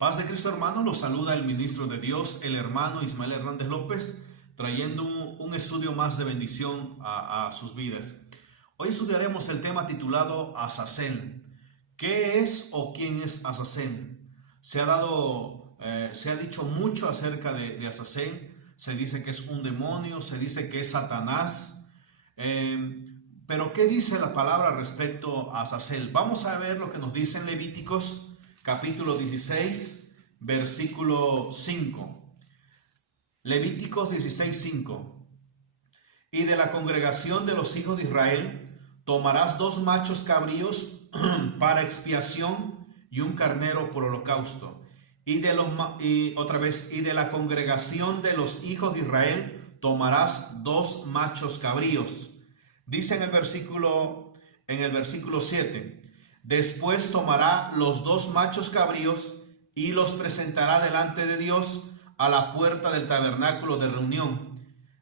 Paz de Cristo, hermanos, los saluda el ministro de Dios, el hermano Ismael Hernández López, trayendo un estudio más de bendición a sus vidas. Hoy estudiaremos el tema titulado Azazel. ¿Qué es o quién es Azazel? Se ha dicho mucho acerca de Azazel. Se dice que es un demonio, se dice que es Satanás. Pero ¿qué dice la palabra respecto a Azazel? Vamos a ver lo que nos dice en Levíticos capítulo 16, versículo 5. Levíticos 16, 5. Y de la congregación de los hijos de Israel tomarás 2 machos cabríos para expiación y un carnero por holocausto. Y de la congregación de los hijos de Israel tomarás 2 machos cabríos. Dice en el versículo 7. Después tomará los 2 machos cabríos y los presentará delante de Dios a la puerta del tabernáculo de reunión.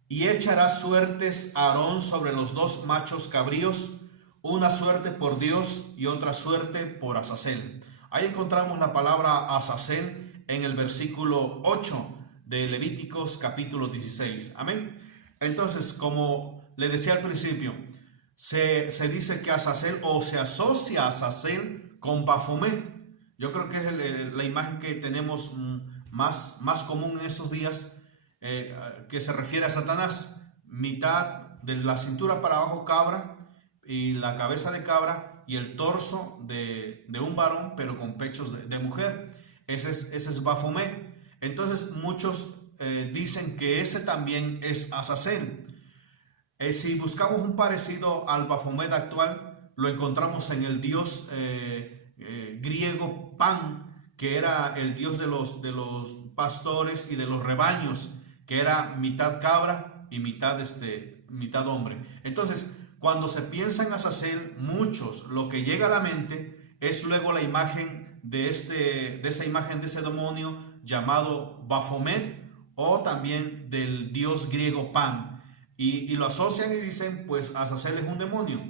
Y echará suertes a Aarón sobre los 2 machos cabríos, una suerte por Dios y otra suerte por Azazel. Ahí encontramos la palabra Azazel en el versículo 8 de Levíticos capítulo 16. Amén. Entonces, como le decía al principio, se dice que Azazel, o se asocia a Azazel con Baphomet. Yo creo que es la imagen que tenemos más común en estos días, que se refiere a Satanás. Mitad de la cintura para abajo cabra, y la cabeza de cabra, y el torso de un varón, pero con pechos de mujer. Ese es Baphomet. Entonces muchos dicen que ese también es Azazel. Si buscamos un parecido al Baphomet actual, lo encontramos en el dios griego Pan, que era el dios de los pastores y de los rebaños, que era mitad cabra y mitad hombre. Entonces, cuando se piensa en Azazel, muchos, lo que llega a la mente es luego la imagen de ese demonio llamado Baphomet, o también del dios griego Pan. Y lo asocian y dicen, pues Azazel es un demonio.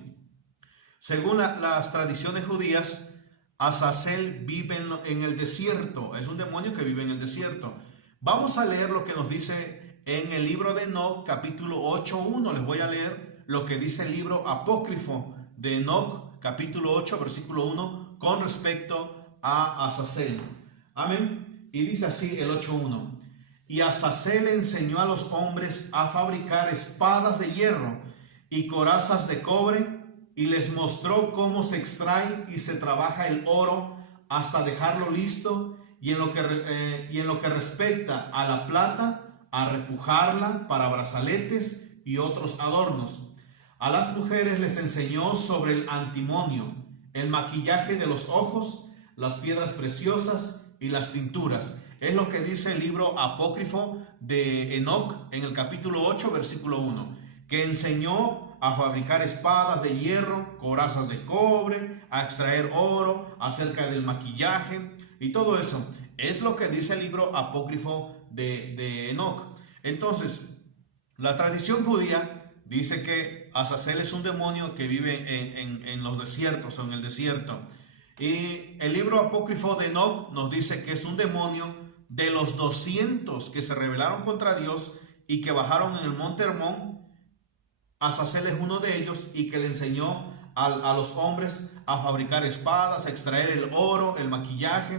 Según las tradiciones judías, Azazel vive en el desierto. Es un demonio que vive en el desierto. Vamos a leer lo que nos dice en el libro de Enoc, capítulo 8:1. Les voy a leer lo que dice el libro apócrifo de Enoc, capítulo 8, versículo 1, con respecto a Azazel. Amén. Y dice así el 8:1. Y Azazel enseñó a los hombres a fabricar espadas de hierro y corazas de cobre, y les mostró cómo se extrae y se trabaja el oro hasta dejarlo listo, y en lo que respecta a la plata, a repujarla para brazaletes y otros adornos. A las mujeres les enseñó sobre el antimonio, el maquillaje de los ojos, las piedras preciosas y las tinturas. Es lo que dice el libro apócrifo de Enoc en el capítulo 8, versículo 1, que enseñó a fabricar espadas de hierro, corazas de cobre, a extraer oro, acerca del maquillaje y todo eso. Es lo que dice el libro apócrifo de Enoc. Entonces, la tradición judía dice que Azazel es un demonio que vive en los desiertos o en el desierto. Y el libro apócrifo de Enoc nos dice que es un demonio de los 200 que se rebelaron contra Dios y que bajaron en el monte Hermón. Azazel es uno de ellos, y que le enseñó a los hombres a fabricar espadas, a extraer el oro, el maquillaje,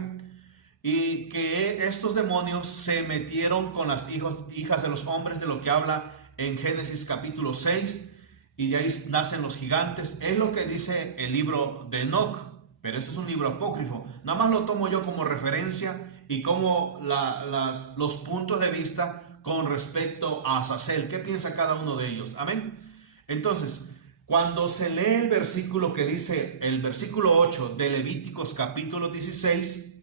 y que estos demonios se metieron con las hijas de los hombres, de lo que habla en Génesis capítulo 6, y de ahí nacen los gigantes. Es lo que dice el libro de Enoc, pero ese es un libro apócrifo. Nada más lo tomo yo como referencia y como los puntos de vista con respecto a Azazel. ¿Qué piensa cada uno de ellos? Amén. Entonces, cuando se lee el versículo que dice, el versículo 8 de Levíticos capítulo 16,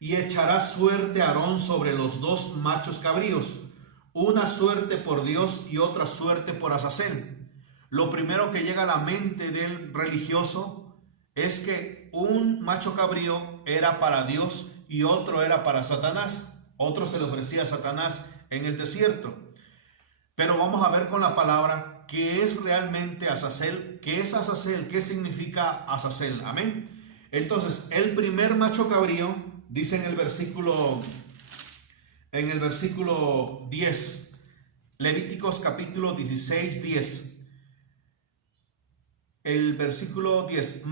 y echará suerte a Aarón sobre los 2 machos cabríos, una suerte por Dios y otra suerte por Azazel. Lo primero que llega a la mente del religioso es que un macho cabrío era para Dios y otro era para Satanás. Otro se le ofrecía a Satanás en el desierto. Pero vamos a ver con la palabra qué es realmente Azazel, qué es Azazel, qué significa Azazel. Amén. Entonces, el primer macho cabrío dice en el versículo 10, Levíticos capítulo 16, 10. El versículo 10,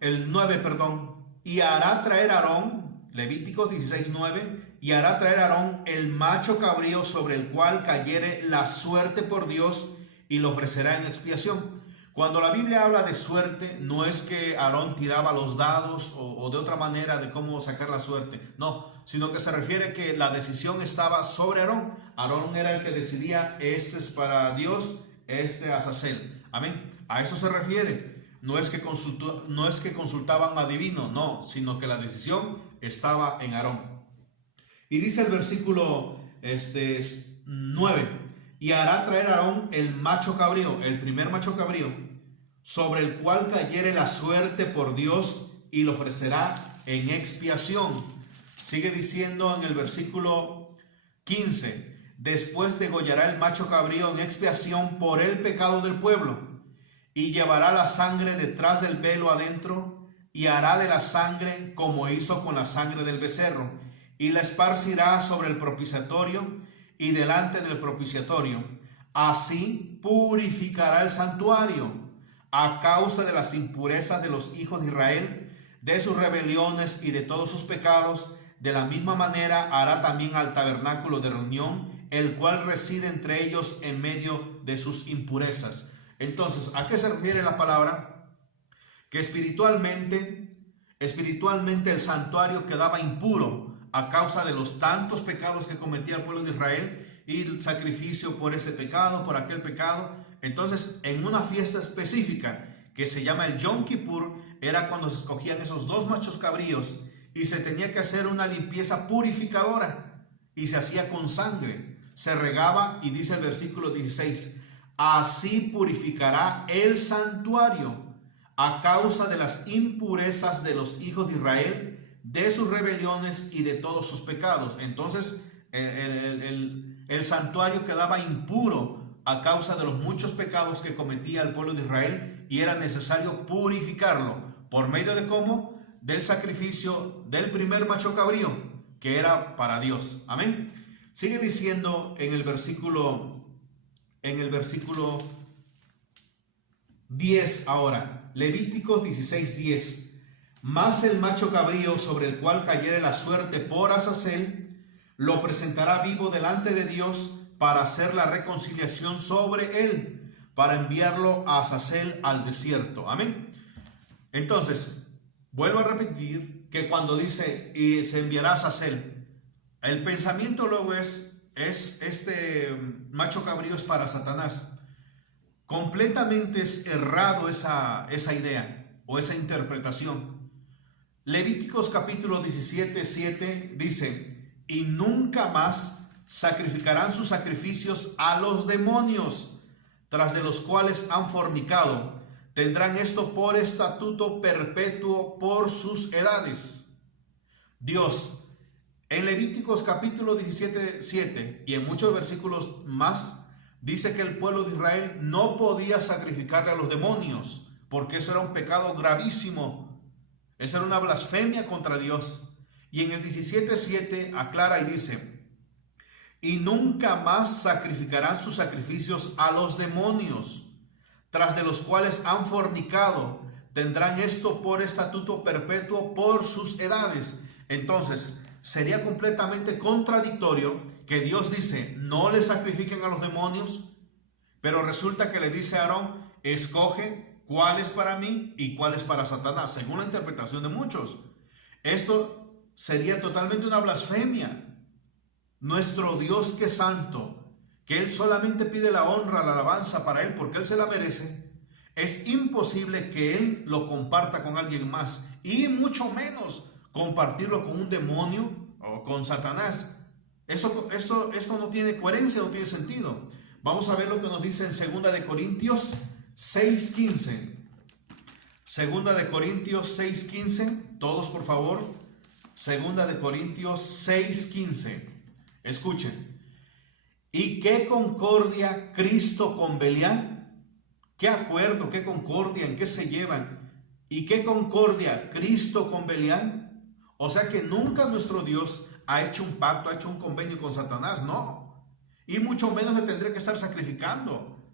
el 9, perdón, y hará traer Aarón, Levíticos 16, 9, y hará traer Aarón el macho cabrío sobre el cual cayere la suerte por Dios y lo ofrecerá en expiación. Cuando la Biblia habla de suerte, no es que Aarón tiraba los dados o de otra manera de cómo sacar la suerte, no, sino que se refiere que la decisión estaba sobre Aarón. Aarón era el que decidía, este es para Dios, este a Azazel. Amén. A eso se refiere. No es que consultaban a divino, no, sino que la decisión estaba en Aarón. Y dice el versículo 9, y hará traer Aarón el macho cabrío, el primer macho cabrío, sobre el cual cayere la suerte por Dios y lo ofrecerá en expiación. Sigue diciendo en el versículo 15, después degollará el macho cabrío en expiación por el pecado del pueblo, y llevará la sangre detrás del velo adentro, y hará de la sangre como hizo con la sangre del becerro, y la esparcirá sobre el propiciatorio y delante del propiciatorio. Así purificará el santuario a causa de las impurezas de los hijos de Israel, de sus rebeliones y de todos sus pecados. De la misma manera hará también al tabernáculo de reunión, el cual reside entre ellos en medio de sus impurezas. Entonces, ¿a qué se refiere la palabra? Que espiritualmente el santuario quedaba impuro a causa de los tantos pecados que cometía el pueblo de Israel y el sacrificio por ese pecado, por aquel pecado. Entonces, en una fiesta específica que se llama el Yom Kippur, era cuando se escogían esos dos machos cabríos y se tenía que hacer una limpieza purificadora y se hacía con sangre, se regaba, y dice el versículo 16, así purificará el santuario a causa de las impurezas de los hijos de Israel, de sus rebeliones y de todos sus pecados. Entonces el santuario quedaba impuro a causa de los muchos pecados que cometía el pueblo de Israel, y era necesario purificarlo. ¿Por medio de cómo? Del sacrificio del primer macho cabrío, que era para Dios. Amén. Sigue diciendo en el versículo 10 ahora, Levíticos 16:10. Mas el macho cabrío sobre el cual cayere la suerte por Azazel, lo presentará vivo delante de Dios para hacer la reconciliación sobre él, para enviarlo a Azazel al desierto. Amén. Entonces, vuelvo a repetir que cuando dice y se enviará a Azazel, el pensamiento luego es este macho cabrío es para Satanás. Completamente es errado esa idea o esa interpretación. Levíticos capítulo 17:7 dice, y nunca más sacrificarán sus sacrificios a los demonios, tras de los cuales han fornicado. Tendrán esto por estatuto perpetuo por sus edades. Dios, en Levíticos capítulo 17:7 y en muchos versículos más, dice que el pueblo de Israel no podía sacrificarle a los demonios, porque eso era un pecado gravísimo. Esa era una blasfemia contra Dios. Y en el 17:7 aclara y dice, y nunca más sacrificarán sus sacrificios a los demonios, tras de los cuales han fornicado. Tendrán esto por estatuto perpetuo por sus edades. Entonces, sería completamente contradictorio que Dios dice, no le sacrifiquen a los demonios, pero resulta que le dice a Aarón, escoge cuál es para mí y cuál es para Satanás, según la interpretación de muchos. Esto sería totalmente una blasfemia. Nuestro Dios, que es santo, que Él solamente pide la honra, la alabanza para Él porque Él se la merece, es imposible que Él lo comparta con alguien más, y mucho menos compartirlo con un demonio o con Satanás. Esto no tiene coherencia, no tiene sentido. Vamos a ver lo que nos dice en 2 de Corintios 6:15. 2 de Corintios 6:15. Todos, por favor. 2 de Corintios 6:15. Escuchen. ¿Y qué concordia Cristo con Belial? ¿Qué acuerdo, qué concordia, en qué se llevan? ¿Y qué concordia Cristo con Belial? O sea que nunca nuestro Dios ha hecho un pacto, ha hecho un convenio con Satanás, no. Y mucho menos le tendría que estar sacrificando.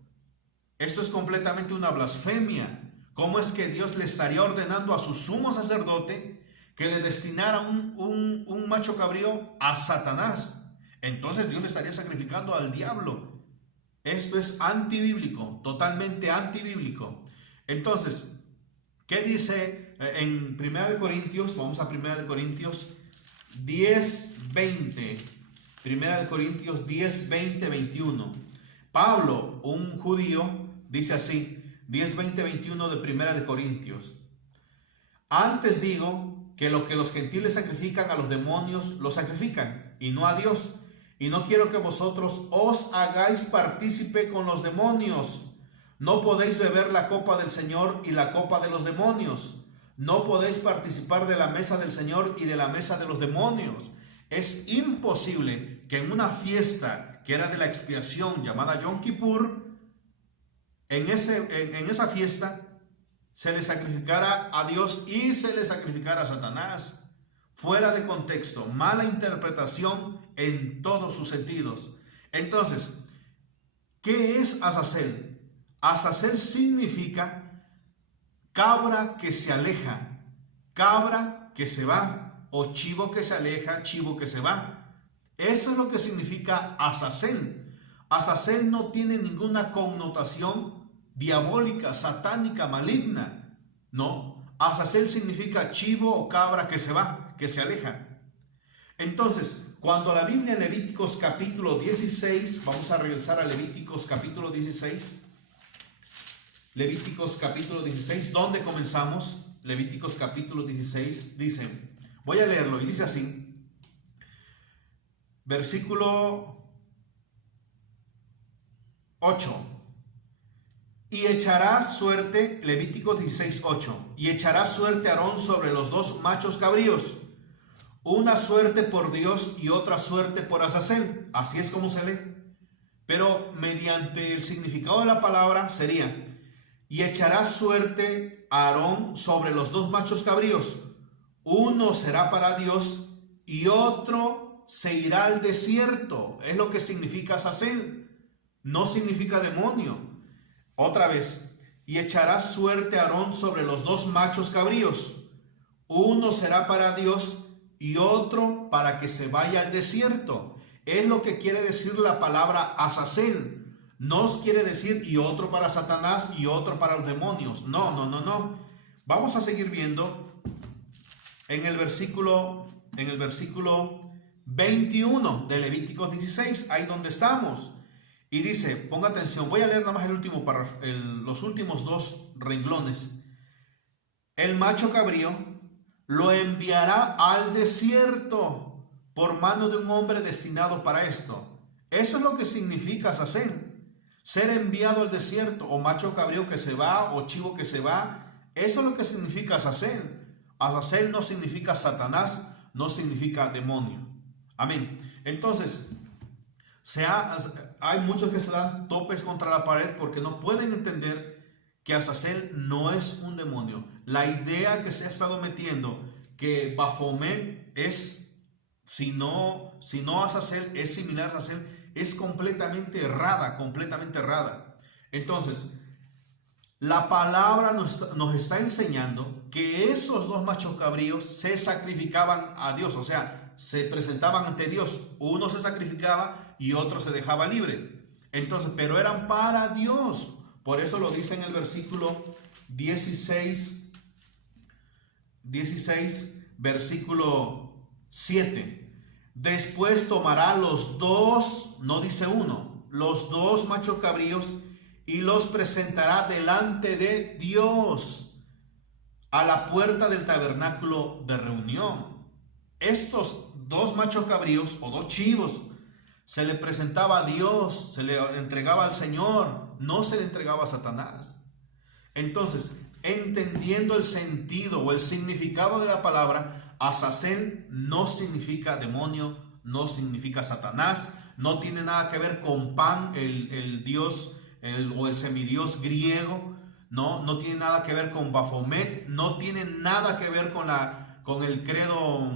Esto es completamente una blasfemia. ¿Cómo es que Dios le estaría ordenando a su sumo sacerdote que le destinara un macho cabrío a Satanás? Entonces Dios le estaría sacrificando al diablo. Esto es antibíblico, totalmente antibíblico. Entonces, ¿qué dice en 1 Corintios? Vamos a 1 Corintios 10, 20. 1 Corintios 10, 20, 21. Pablo, un judío, dice así, 10, 20, 21 de 1 Corintios. Antes digo que lo que los gentiles sacrifican a los demonios, lo sacrifican, y no a Dios. Y no quiero que vosotros os hagáis partícipe con los demonios. No podéis beber la copa del Señor y la copa de los demonios. No podéis participar de la mesa del Señor y de la mesa de los demonios. Es imposible que en una fiesta que era de la expiación llamada Yom Kippur, en esa fiesta se le sacrificara a Dios y se le sacrificara a Satanás. Fuera de contexto, mala interpretación en todos sus sentidos. Entonces, ¿qué es Azazel? Azazel significa cabra que se aleja, cabra que se va, o chivo que se aleja, chivo que se va. Eso es lo que significa Azazel. Azazel no tiene ninguna connotación diabólica, satánica, maligna. No, Azazel significa chivo o cabra que se va, que se aleja. Entonces, cuando la Biblia en Levíticos capítulo 16, vamos a regresar a Levíticos capítulo 16. Levíticos capítulo 16, ¿dónde comenzamos? Levíticos capítulo 16 dice, voy a leerlo y dice así, versículo 8. Y echará suerte, Levíticos 16, 8, y echará suerte Aarón sobre los dos machos cabríos, una suerte por Dios y otra suerte por Azazel. Así es como se lee. Pero mediante el significado de la palabra sería, y echará suerte a Aarón sobre los dos machos cabríos. Uno será para Dios y otro se irá al desierto. Es lo que significa Azazel. No significa demonio. Otra vez, y echará suerte a Aarón sobre los dos machos cabríos. Uno será para Dios y otro para que se vaya al desierto. Es lo que quiere decir la palabra Azazel. No quiere decir y otro para Satanás y otro para los demonios. No. Vamos a seguir viendo en el versículo 21 de Levíticos 16, ahí donde estamos. Y dice, ponga atención, voy a leer nada más los últimos dos renglones. El macho cabrío lo enviará al desierto por mano de un hombre destinado para esto. Eso es lo que significa Azazel. Ser enviado al desierto, o macho cabrío que se va, o chivo que se va. Eso es lo que significa Azazel. Azazel no significa Satanás, no significa demonio. Amén. Entonces, hay muchos que se dan topes contra la pared porque no pueden entender que Azazel no es un demonio. La idea que se ha estado metiendo que Baphomet es, si no Azazel es similar a Azazel, es completamente errada, Entonces, la palabra nos está enseñando que esos dos machos cabríos se sacrificaban a Dios, o sea, se presentaban ante Dios. Uno se sacrificaba y otro se dejaba libre. Entonces, pero eran para Dios. Por eso lo dice en el versículo 16, versículo 7. Después tomará los dos, no dice uno, los dos machos cabríos y los presentará delante de Dios a la puerta del tabernáculo de reunión. Estos dos machos cabríos o dos chivos se le presentaba a Dios, se le entregaba al Señor, no se le entregaba a Satanás. Entonces, entendiendo el sentido o el significado de la palabra, Azazel no significa demonio, no significa Satanás, no tiene nada que ver con Pan, el dios o el semidios griego, no tiene nada que ver con Baphomet, no tiene nada que ver con la con el credo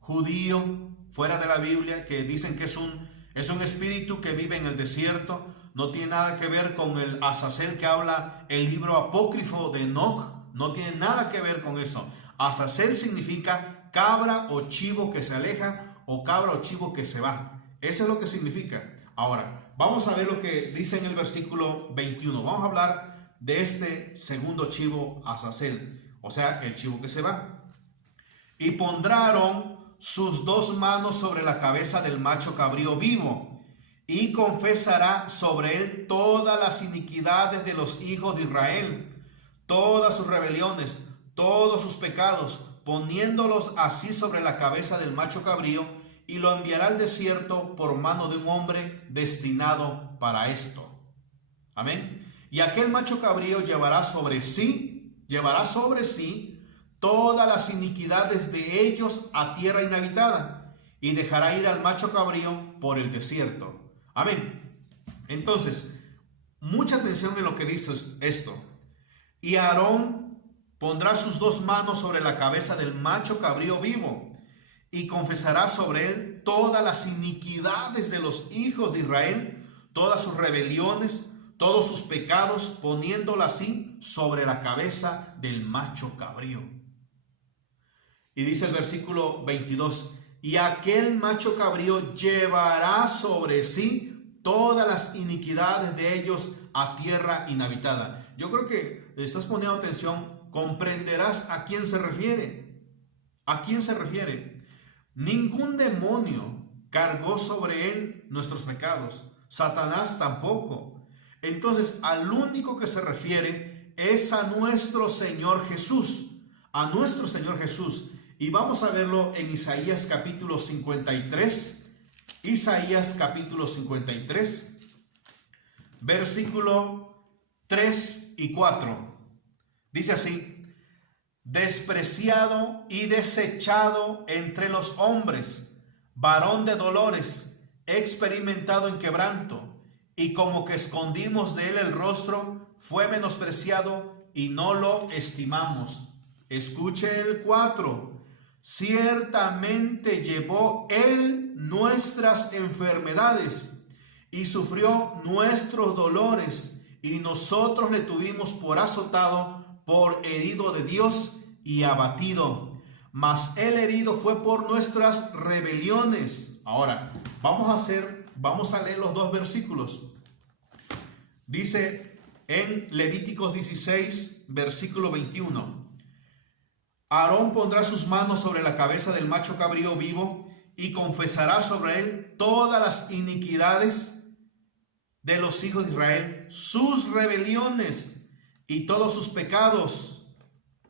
judío fuera de la Biblia, que dicen que es un espíritu que vive en el desierto. No tiene nada que ver con el Azazel que habla el libro apócrifo de Enoch. No tiene nada que ver con eso. Azazel significa cabra o chivo que se aleja, o cabra o chivo que se va. Eso es lo que significa. Ahora, vamos a ver lo que dice en el versículo 21. Vamos a hablar de este segundo chivo, Azazel, o sea, el chivo que se va. Y pondrá Aarón sus 2 manos sobre la cabeza del macho cabrío vivo, y confesará sobre él todas las iniquidades de los hijos de Israel, todas sus rebeliones, todos sus pecados, poniéndolos así sobre la cabeza del macho cabrío, y lo enviará al desierto por mano de un hombre destinado para esto. Amén. Y aquel macho cabrío llevará sobre sí todas las iniquidades de ellos a tierra inhabitada, y dejará ir al macho cabrío por el desierto. Amén. Entonces, mucha atención en lo que dice esto. Y Aarón pondrá sus 2 manos sobre la cabeza del macho cabrío vivo, y confesará sobre él todas las iniquidades de los hijos de Israel, todas sus rebeliones, todos sus pecados, poniéndolo así sobre la cabeza del macho cabrío. Y dice el versículo 22, y aquel macho cabrío llevará sobre sí todas las iniquidades de ellos a tierra inhabitada. Yo creo que estás poniendo atención, comprenderás a quién se refiere. ¿A quién se refiere? Ningún demonio cargó sobre él nuestros pecados. Satanás tampoco. Entonces, al único que se refiere es a nuestro Señor Jesús. A nuestro Señor Jesús. Y vamos a verlo en Isaías capítulo 53. Isaías capítulo 53, versículo 3 y 4. Dice así: despreciado y desechado entre los hombres, varón de dolores, experimentado en quebranto, y como que escondimos de él el rostro, fue menospreciado y no lo estimamos. Escuche el 4. Ciertamente llevó él nuestras enfermedades y sufrió nuestros dolores, y nosotros le tuvimos por azotado, por herido de Dios y abatido. Mas el herido fue por nuestras rebeliones. Ahora, vamos a leer los 2 versículos. Dice en Levíticos 16, versículo 21. Aarón pondrá sus manos sobre la cabeza del macho cabrío vivo, y confesará sobre él todas las iniquidades de los hijos de Israel, sus rebeliones y todos sus pecados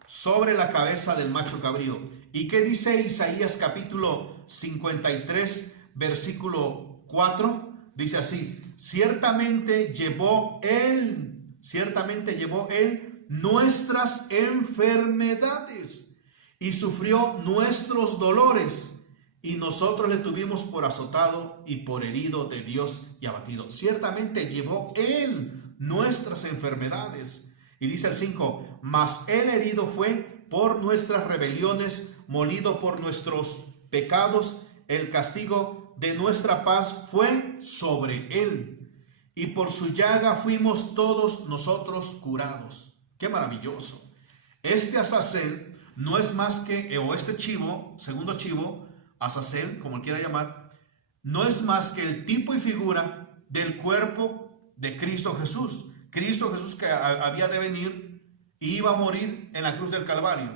sobre la cabeza del macho cabrío. ¿Y qué dice Isaías capítulo 53, versículo 4? Dice así: ciertamente llevó él nuestras enfermedades y sufrió nuestros dolores, y nosotros le tuvimos por azotado y por herido de Dios y abatido. Ciertamente llevó él nuestras enfermedades. Y dice el 5, mas el herido fue por nuestras rebeliones, molido por nuestros pecados, el castigo de nuestra paz fue sobre él, y por su llaga fuimos todos nosotros curados. ¡Qué maravilloso! Este Azazel no es más que, o este chivo, segundo chivo, Azazel, como quiera llamar, no es más que el tipo y figura del cuerpo de Cristo Jesús. Cristo Jesús que había de venir y iba a morir en la cruz del Calvario.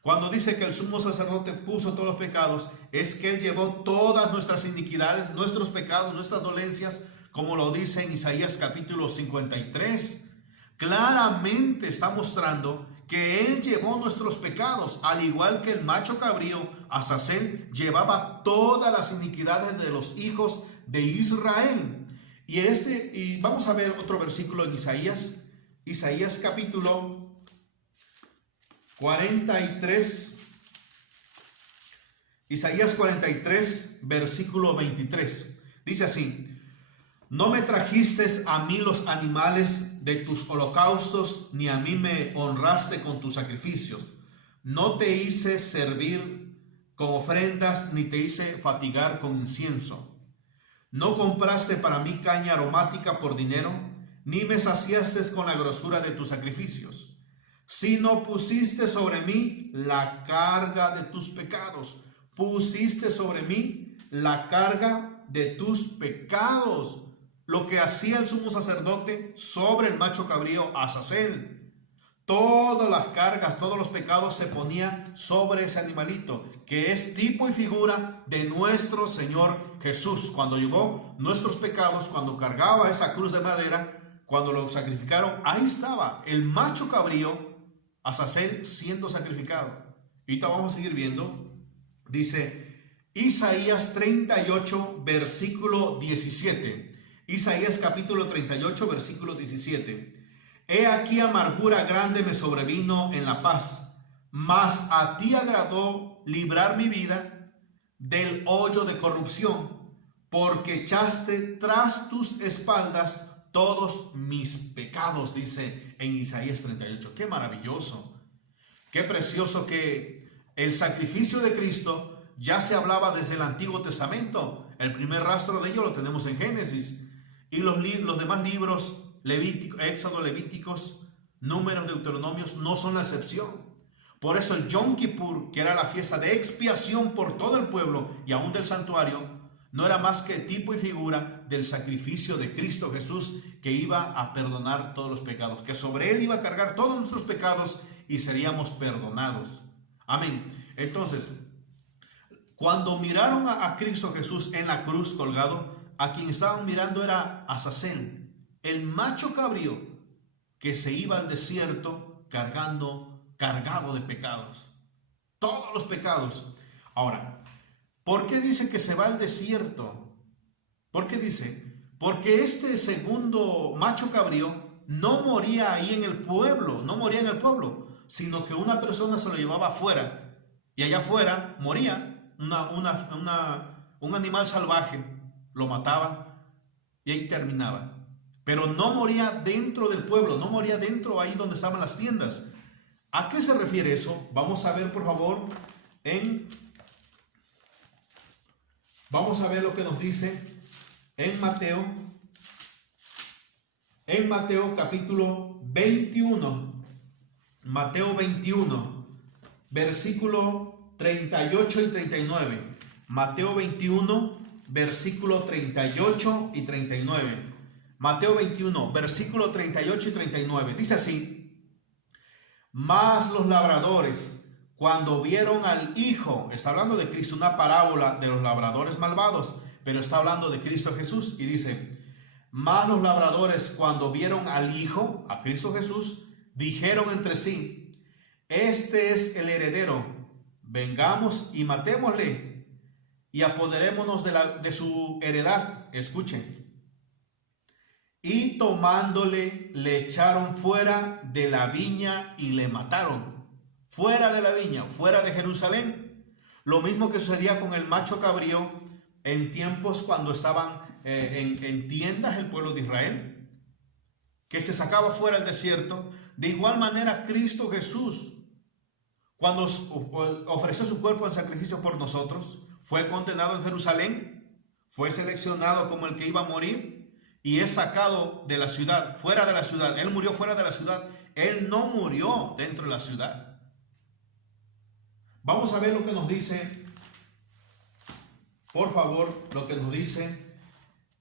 Cuando dice que el sumo sacerdote puso todos los pecados, es que él llevó todas nuestras iniquidades, nuestros pecados, nuestras dolencias, como lo dice en Isaías capítulo 53. Claramente está mostrando que él llevó nuestros pecados, al igual que el macho cabrío, Azazel, llevaba todas las iniquidades de los hijos de Israel. Y vamos a ver otro versículo en Isaías capítulo 43. Isaías 43, versículo 23. Dice así: no me trajiste a mí los animales de tus holocaustos, ni a mí me honraste con tus sacrificios. No te hice servir con ofrendas, ni te hice fatigar con incienso. No compraste para mí caña aromática por dinero, ni me saciaste con la grosura de tus sacrificios, sino pusiste sobre mí la carga de tus pecados. Pusiste sobre mí la carga de tus pecados. Lo que hacía el sumo sacerdote sobre el macho cabrío Azazel. Todas las cargas, todos los pecados se ponían sobre ese animalito, que es tipo y figura de nuestro Señor Jesús. Cuando llevó nuestros pecados, cuando cargaba esa cruz de madera, cuando lo sacrificaron, ahí estaba el macho cabrío Azazel siendo sacrificado. Y ahorita vamos a seguir viendo. Dice Isaías 38, versículo 17. Isaías capítulo 38, versículo 17. He aquí amargura grande me sobrevino en la paz, mas a ti agradó librar mi vida del hoyo de corrupción, porque echaste tras tus espaldas todos mis pecados, dice en Isaías 38. Qué maravilloso, qué precioso que el sacrificio de Cristo ya se hablaba desde el Antiguo Testamento. El primer rastro de ello lo tenemos en Génesis, y los demás libros, Éxodo, Levíticos, Números, Deuteronomios, no son la excepción. Por eso el Yom Kippur, que era la fiesta de expiación por todo el pueblo y aún del santuario, no era más que tipo y figura del sacrificio de Cristo Jesús, que iba a perdonar todos los pecados, que sobre él iba a cargar todos nuestros pecados y seríamos perdonados. Amén. Entonces, cuando miraron a Cristo Jesús en la cruz colgado, a quien estaban mirando era Azazel, el macho cabrío que se iba al desierto cargado de pecados, todos los pecados. Ahora, ¿por qué dice que se va al desierto? ¿Por qué dice? Porque este segundo macho cabrío no moría ahí en el pueblo, no moría en el pueblo, sino que una persona se lo llevaba afuera, y allá afuera moría un animal salvaje, lo mataba y ahí terminaba. Pero no moría dentro del pueblo, no moría dentro ahí donde estaban las tiendas. ¿A qué se refiere eso? Vamos a ver, por favor, vamos a ver lo que nos dice en Mateo. En Mateo capítulo 21. Mateo 21, versículo 38 y 39. Mateo 21, versículo 38 y 39. Mateo 21, versículo 38 y 39. Dice así: mas los labradores, cuando vieron al Hijo, está hablando de Cristo, una parábola de los labradores malvados, pero está hablando de Cristo Jesús, y dice: mas los labradores, cuando vieron al Hijo, a Cristo Jesús, dijeron entre sí: este es el heredero, vengamos y matémosle, y apoderémonos de su heredad. Escuchen. Y tomándole, le echaron fuera de la viña y le mataron. Fuera de la viña, fuera de Jerusalén. Lo mismo que sucedía con el macho cabrío en tiempos cuando estaban en tiendas el pueblo de Israel, que se sacaba fuera al desierto. De igual manera, Cristo Jesús, cuando ofreció su cuerpo en sacrificio por nosotros, fue condenado en Jerusalén, fue seleccionado como el que iba a morir, y es sacado de la ciudad, fuera de la ciudad. Él murió fuera de la ciudad. Él no murió dentro de la ciudad. Vamos a ver lo que nos dice, por favor, lo que nos dice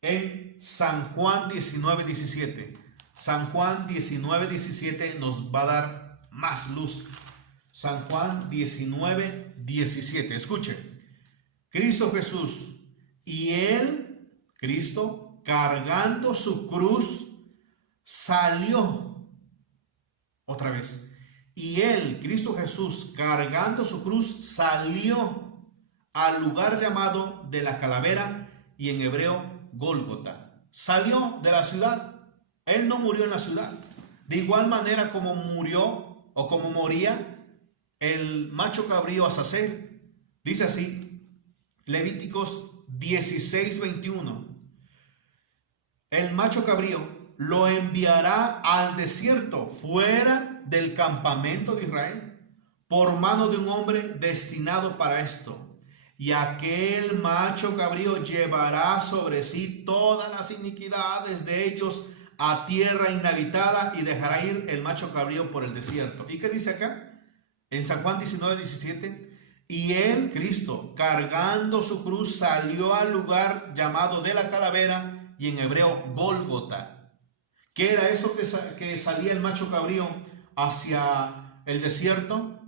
en San Juan 19:17. San Juan 19:17 nos va a dar más luz. San Juan 19:17. Escuche. Cristo Jesús, y él, Cristo, cargando su cruz, salió. Otra vez. Y él, Cristo Jesús, cargando su cruz, salió al lugar llamado de la calavera, y en hebreo Gólgota. Salió de la ciudad. Él no murió en la ciudad. De igual manera como murió o como moría el macho cabrío Azazel. Dice así, Levíticos 16:21. El macho cabrío lo enviará al desierto, fuera del campamento de Israel, por mano de un hombre destinado para esto. Y aquel macho cabrío llevará sobre sí todas las iniquidades de ellos a tierra inhabitada y dejará ir el macho cabrío por el desierto. ¿Y qué dice acá? En San Juan 19:17. Y él, Cristo, cargando su cruz, salió al lugar llamado de la calavera, y en hebreo Gólgota. ¿Qué era eso que salía el macho cabrío hacia el desierto?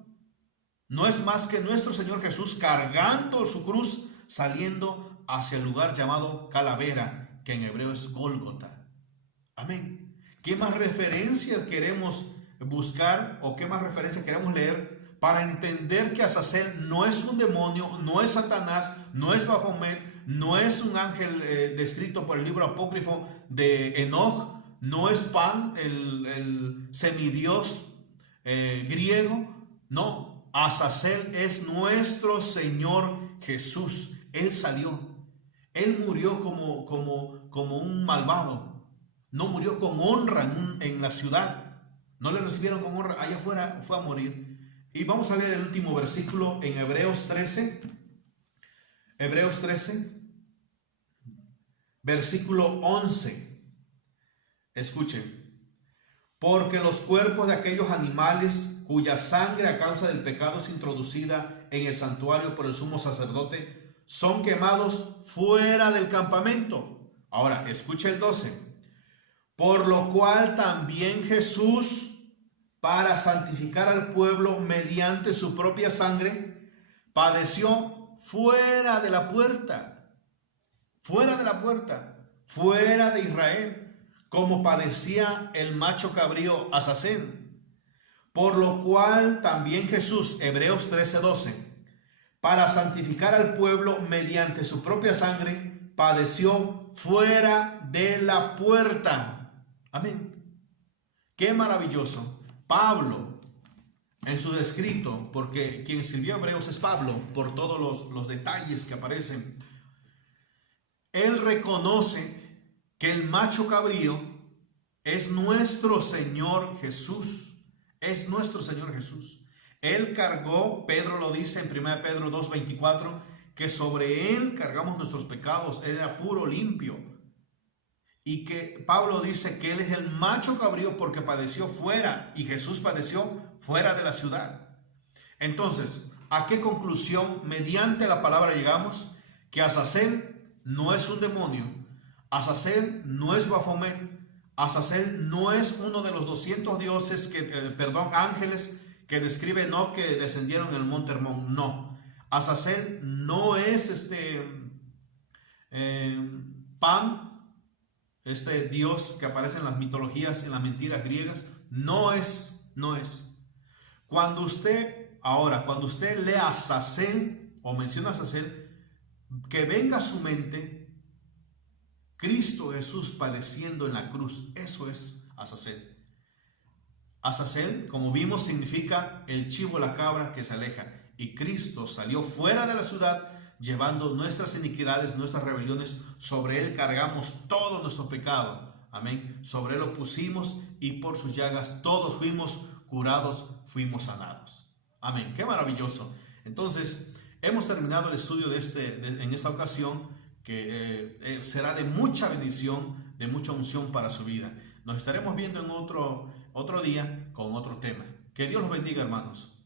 No es más que nuestro Señor Jesús cargando su cruz, saliendo hacia el lugar llamado calavera, que en hebreo es Gólgota. Amén. ¿Qué más referencias queremos buscar o qué más referencias queremos leer para entender que Azazel no es un demonio, no es Satanás, no es Baphomet, no es un ángel descrito por el libro apócrifo de Enoch, no es Pan, el semidios griego? No. Azazel es nuestro Señor Jesús. Él salió. Él murió como un malvado. No murió con honra en la ciudad. No le recibieron con honra. Allá afuera fue a morir. Y vamos a leer el último versículo en Hebreos 13. Hebreos 13, versículo 11. Escuchen. Porque los cuerpos de aquellos animales cuya sangre a causa del pecado es introducida en el santuario por el sumo sacerdote son quemados fuera del campamento. Ahora, escucha el 12. Por lo cual también Jesús, para santificar al pueblo mediante su propia sangre, padeció fuera de la puerta, fuera de Israel, como padecía el macho cabrío Azazel. Por lo cual también Jesús, Hebreos 13:12, para santificar al pueblo mediante su propia sangre, padeció fuera de la puerta. Amén. Qué maravilloso. Pablo, en su escrito, porque quien escribió Hebreos es Pablo, por todos los detalles que aparecen, él reconoce que el macho cabrío es nuestro Señor Jesús. Es nuestro Señor Jesús. Él cargó, Pedro lo dice en 1 Pedro 2:24, que sobre él cargamos nuestros pecados. Él era puro, limpio. Y que Pablo dice que él es el macho cabrío porque padeció fuera, y Jesús padeció fuera de la ciudad. Entonces, ¿a qué conclusión mediante la palabra llegamos? Que Azazel no es un demonio. Azazel no es Baphomet. Azazel no es uno de los 200 dioses ángeles que describe Enoch que descendieron en el monte Hermón. No. Azazel no es Pan, dios que aparece en las mitologías, en las mentiras griegas. No es. Cuando usted lee Azazel o menciona Azazel, que venga a su mente Cristo Jesús padeciendo en la cruz. Eso es Azazel. Azazel, como vimos, significa el chivo, la cabra que se aleja. Y Cristo salió fuera de la ciudad llevando nuestras iniquidades, nuestras rebeliones. Sobre él cargamos todo nuestro pecado. Amén. Sobre él lo pusimos y por sus llagas todos fuimos curados, fuimos sanados. Amén. Qué maravilloso. Entonces, hemos terminado el estudio en esta ocasión, que será de mucha bendición, de mucha unción para su vida. Nos estaremos viendo en otro día con otro tema. Que Dios los bendiga, hermanos.